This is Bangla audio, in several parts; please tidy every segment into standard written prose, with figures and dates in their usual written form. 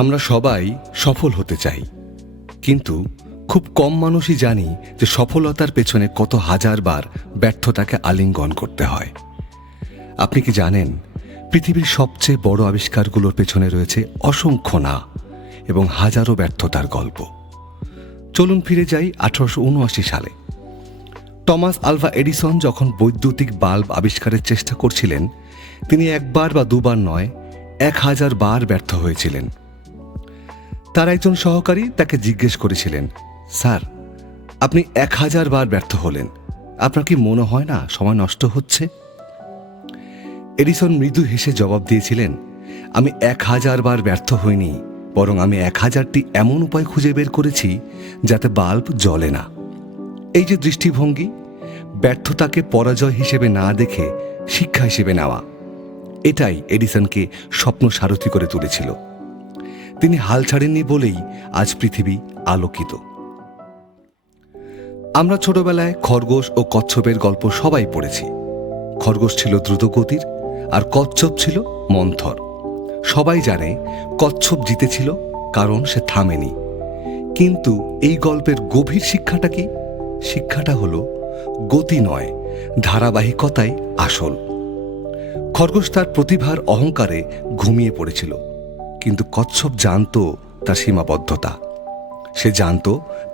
আমরা সবাই সফল হতে চাই, কিন্তু খুব কম মানুষই জানি যে সফলতার পেছনে কত হাজার বার ব্যর্থতাকে আলিঙ্গন করতে হয়। আপনি কি জানেন, পৃথিবীর সবচেয়ে বড় আবিষ্কারগুলোর পেছনে রয়েছে অসংখ্য না এবং হাজারো ব্যর্থতার গল্প। চলুন ফিরে যাই 1879 সালে। টমাস আলভা এডিসন যখন বৈদ্যুতিক বাল্ব আবিষ্কারের চেষ্টা করছিলেন, তিনি একবার বা দুবার নয়, 1000 বার ব্যর্থ হয়েছিলেন। তার একজন সহকারী তাকে জিজ্ঞেস করেছিলেন, স্যার, আপনি 1000 বার ব্যর্থ হলেন, আপনার কি মনে হয় না সময় নষ্ট হচ্ছে? এডিসন মৃদু হেসে জবাব দিয়েছিলেন, আমি 1000 বার ব্যর্থ হইনি, বরং আমি 1000টি এমন উপায় খুঁজে বের করেছি যাতে বাল্ব জ্বলে না। এই যে দৃষ্টিভঙ্গি, ব্যর্থতাকে পরাজয় হিসেবে না দেখে শিক্ষা হিসেবে নেওয়া, এটাই এডিসনকে স্বপ্ন সারথি করে তুলেছিল। তিনি হাল ছাড়েননি বলেই আজ পৃথিবী আলোকিত। আমরা ছোটবেলায় খরগোশ ও কচ্ছপের গল্প সবাই পড়েছি। খরগোশ ছিল দ্রুতগতির আর কচ্ছপ ছিল মন্থর। সবাই জানে কচ্ছপ জিতেছিল কারণ সে থামেনি। কিন্তু এই গল্পের গভীর শিক্ষাটা কি? শিক্ষাটা হলো গতি নয়, ধারাবাহিকতাই আসল। খরগোশ তার প্রতিভার অহংকারে ঘুমিয়ে পড়েছিল, কিন্তু কচ্ছপ জানত তার সীমাবদ্ধতা। সে জানত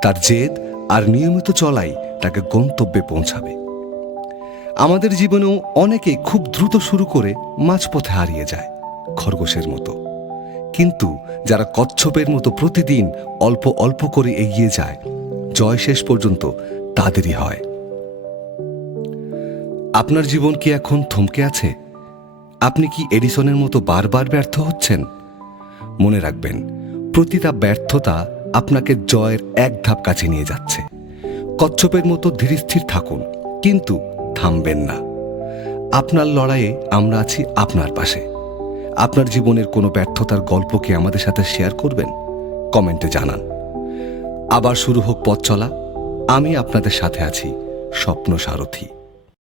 তার জেদ আর নিয়মিত চলাই তাকে গন্তব্যে পৌঁছাবে। আমাদের জীবনেও অনেকেই খুব দ্রুত শুরু করে মাঝপথে হারিয়ে যায়, খরগোশের মতো। কিন্তু যারা কচ্ছপের মতো প্রতিদিন অল্প অল্প করে এগিয়ে যায়, জয় শেষ পর্যন্ত তাদেরই হয়। আপনার জীবন কি এখন থমকে আছে? আপনি কি এডিসনের মতো বারবার ব্যর্থ হচ্ছেন? মনে রাখবেন, প্রতিটা ব্যর্থতা আপনাকে জয়ের এক ধাপ কাছে নিয়ে যাচ্ছে। কচ্ছপের মতো ধীরস্থির থাকুন, কিন্তু থামবেন না। আপনার লড়াইয়ে আমরা আছি আপনার পাশে। আপনার জীবনের কোনো ব্যর্থতার গল্প কি আমাদের সাথে শেয়ার করবেন? কমেন্টে জানান। আবার শুরু হোক পথ চলা। আমি আপনাদের সাথে আছি, স্বপ্ন সারথি।